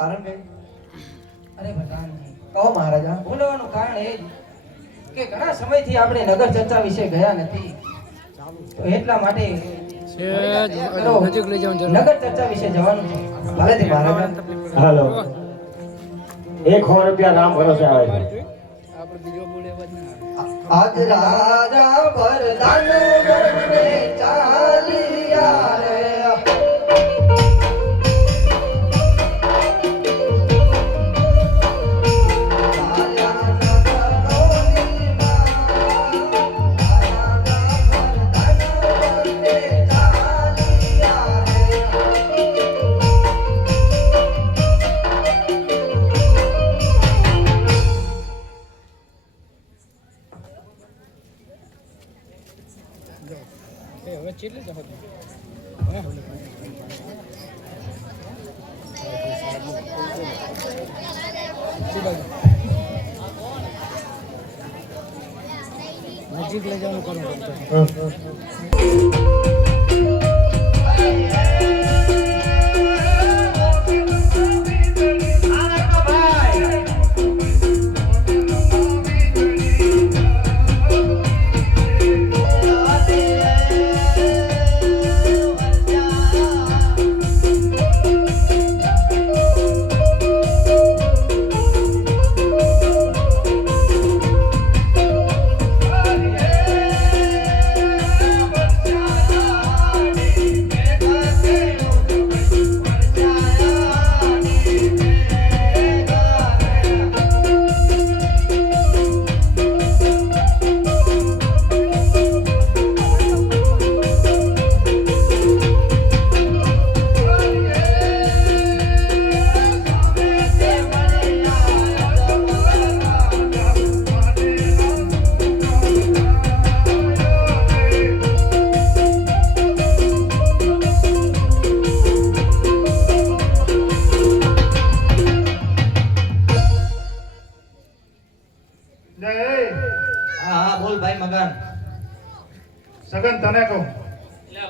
કારણ કે? અરે ભગવાનજી કહો મહારાજા બોલવાનું કારણ એ જ કે ઘણા સમયથી આપણે નગર ચર્ચા વિશે ગયા નથી. તો એટલા માટે કરો, નજીક લઈ જવાનું જરૂર. નગર ચર્ચા વિશે જવાનું છે. ભલેથી મહારાજા હાલો. એક સો રૂપિયા નામ ભરોસે આવે છે. આપણે બીજો બોલે આજ રાજા વરદાન ગરબે ચાલિયા એ હવે કેટલી હતી નજીક લઈ જવાનું કરવું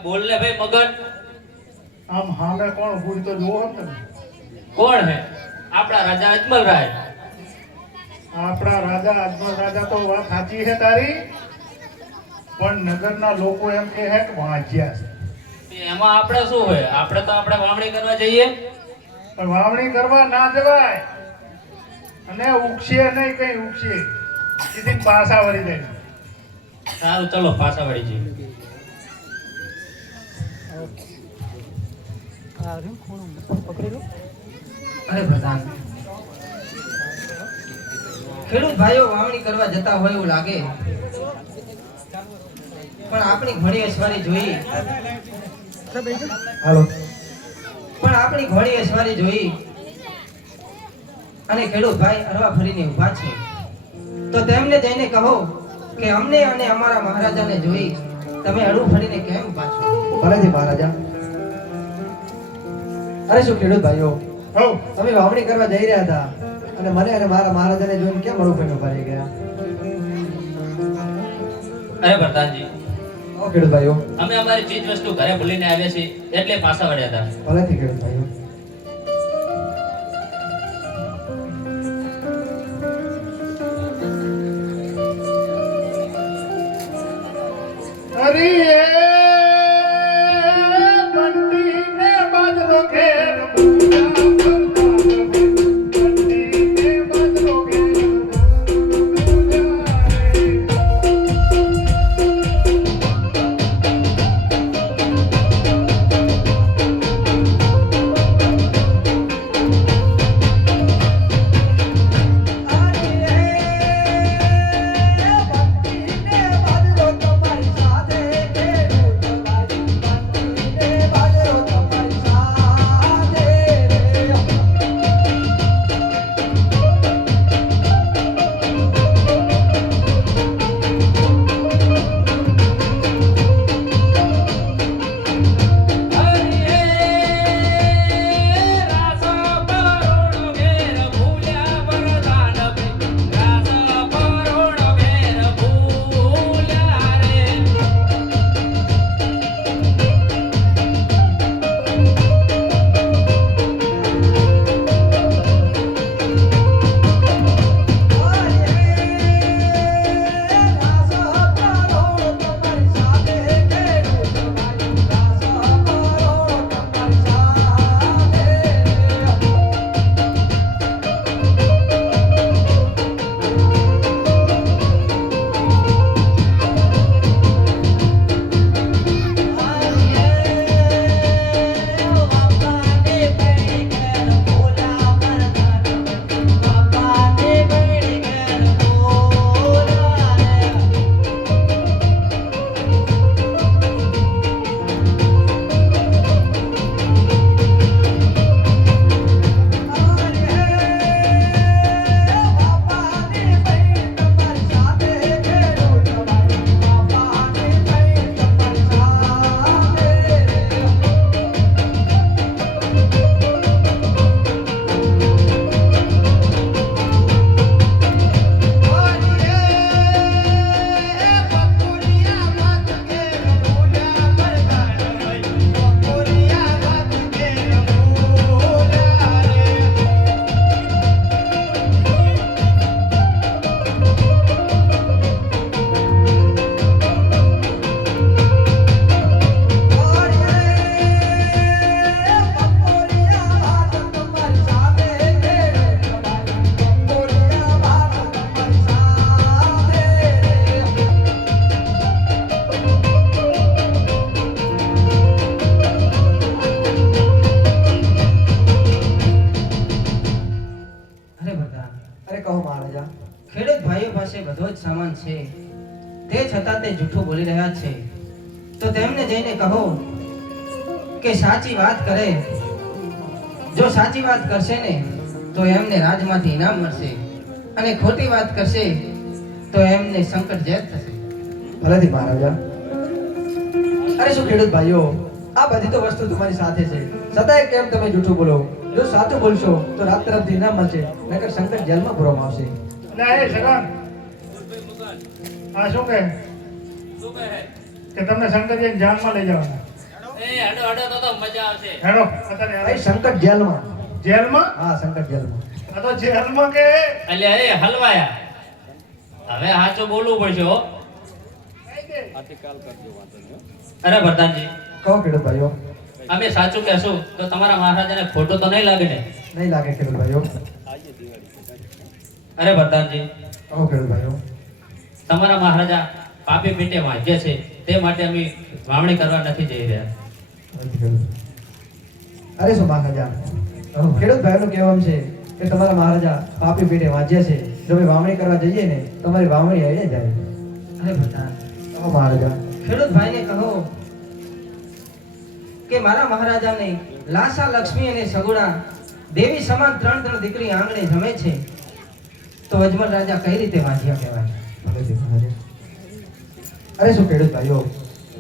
બોલ ને ભાઈ મગન. આમ હામે કોણ ભૂલ તો જોવો ને કોણ હે? આપણા રાજા અજમલ રાય. આપણા રાજા અજમલ રાજા તો વાત સાચી છે તારી. પણ નગરના લોકો એમ કે હે કે વાંચ્યા છે. એમાં આપણે શું હોય? આપણે તો આપણે વાવણી કરવા જઈએ. પણ વાવણી કરવા ના જવાય. અને ઉગશે નહીં કઈ ઉગશે સીધી પાછા વળી જાય. સારું ચલો પાછા વળી જઈએ. ખેડૂત ભાઈઓ વાવણી કરવા જતા હોય એવું લાગે. પણ આપણી ઘણી અસવારી જોઈ. હાલો. પણ આપણી ઘોડી અસવારી જોઈ. અને ખેડૂત ભાઈ અરવા ફરીને ઊભા છે. તો તેમને જઈને કહો કે અમને અને અમારા મહારાજાને જોઈ. તમે અડું ફરીને કેમ પાછો? છો ભલેથી મહારાજા. અરે શું ખેડૂત ભાઈઓ? તમે વાવણી કરવા જઈ રહ્યા હતા અને મને અને મારા મહારાજાને જોઈને કેમ અડું ભાઈ ઊભા રહી ગયા? અરે ભરતાજી ઓ ખેડૂત ભાઈઓ. અમે અમારી ચીજ વસ્તુ ઘરે ભૂલીને આવ્યા છીએ એટલે પાછા વળ્યા હતા. ભલેથી ખેડૂત ભાઈઓ. છે. તે છતાં તે જૂઠું બોલી રહ્યા છે. તો તેમને જઈને કહો કે સાચી વાત કરે. જો સાચી વાત કરશે ને તો એમને રાજમાંથી ઇનામ મળશે. અને ખોટી વાત કરશે તો એમને સંકટ જેત થશે. ભલેથી મહારાજા. અરે શું ખેડૂત ભાઈઓ આ બધી તો વસ્તુ તમારી સાથે છે. છતાંય કેમ તમે જૂઠું બોલો? જો સાચું બોલશો તો રાત તરફથી ઇનામ મળશે નકર સંકટ જેલમાં ભરવામાં આવશે. ના એ સગન આ શું કહે? શું કહે? કે તમને શંકરજી જાનમાં લઈ જવાના. એ હડો હડો તો તો મજા આવશે. હેડો અત્યારે ભાઈ. સંકટ જેલમાં. જેલમાં? હા સંકટ જેલમાં. આ તો જેલમાં કે? અલ્યા એ હલવાયા. હવે સાચું બોલવું પડશે હો. કરજો અરે પ્રધાનજી. કહો કેડો ભાઈઓ. અમે સાચું કહેશું તો તમારા મહારાજાને ખોટો તો નહીં લાગે ને? નહીં લાગે ખેડૂત ભાઈઓ. અરે પ્રધાનજી. કહો ખેડૂત ભાઈઓ. તમારા મહારાજા પાપી મીટે વાંચે છે તે માટે અમે વાવણી કરવા નથી જઈ રહ્યા. અરે શું મહારાજા ખેડૂત ભાઈઓનું કહેવાનું છે કે તમારા મહારાજા પાપી પીઠે વાંચ્યા છે. જો અમે વાવણી કરવા જઈએ ને તમારી વાવણી આવી જાય. અરે બધા. કહો મહારાજા. ખેડૂત ભાઈને કહો કે મારા મહારાજાને લાસા લક્ષ્મી અને સગુણા દેવી સમાન ત્રણ ત્રણ દીકરી આંગણે જમે છે. તો અજમલ રાજા કઈ રીતે વાંચ્યા કહેવાય. અરે શું ખેડૂત ભાઈઓ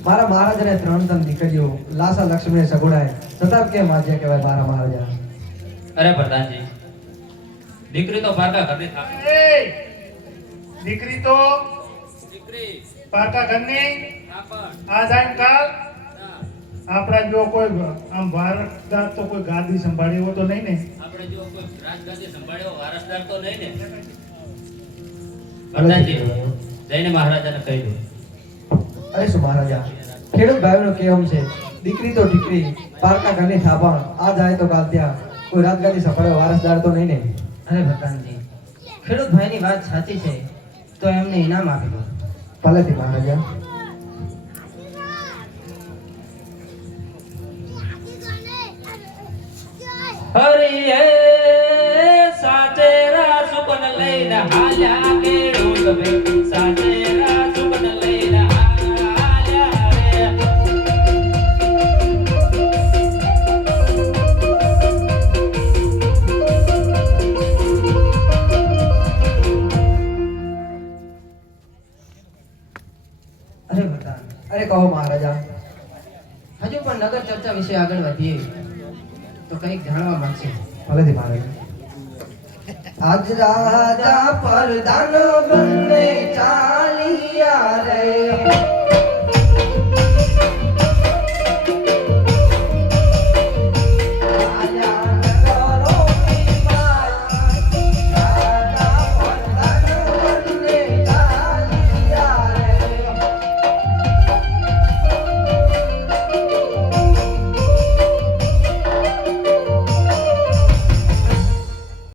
મારા મહારાજને ત્રણ ત્રણ દીકરીઓ લાસા લક્ષ્મી સગુણાએ છતાં કેમ વાંચ્યા કહેવાય મારા મહારાજા અરે પ્રધાનજી દીકરી તો પારકા ઘરની થાપી દીકરી તો દીકરી. પાકા ઘરની થાપણ કાલ આપણા જો કોઈ આમ વારસદાર તો કોઈ ગાદી સંભાળ્યો તો નહીં ને? આપણે જો કોઈ રાજગાદી સંભાળ્યો વારસદાર તો નહીં ને? ભાઈઓ. જઈને મહારાજાને કહી દો. અરે શું મહારાજા? ખેડૂત ભાઈઓનું કહેવું છે દીકરી તો ઠીકરી પારકા ઘરની થાપણ આ જાય તો કાલ ત્યાં. કોઈ રાજગાદી સફળે વારસદાર તો નહીં ને. અરે પ્રધાનજી ખેડૂત ભાઈની વાત સાચી છે તો એમને ઇનામ આપી દો. ભલેથી મહારાજા. હરિયે સાચેરા સુપન લઈને હાલ્યા. અરે પ્રધાન અરે કહો મહારાજા. હજુ પણ નગર ચર્ચા વિશે આગળ વધીએ. તો કંઈક જાણવા મળશે ભલેથી મહારાજા. આજ રાજા પરદાન બંને ચાલિયા રે.